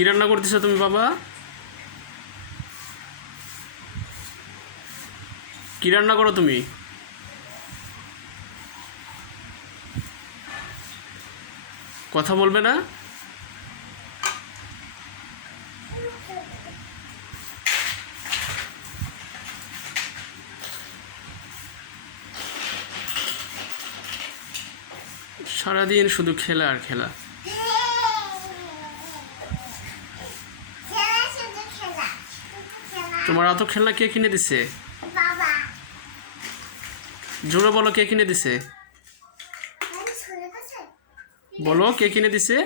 কি রান্না করতেছো তুমি বাবা? কি রান্না করো তুমি? কথা বলবে না? সারাদিন শুধু খেলা আর খেলা। তোমার এত খেলনা কে কিনে দিছে? জোরে বলো, কে কিনে দিছে? বলো, কে কিনে দিছে?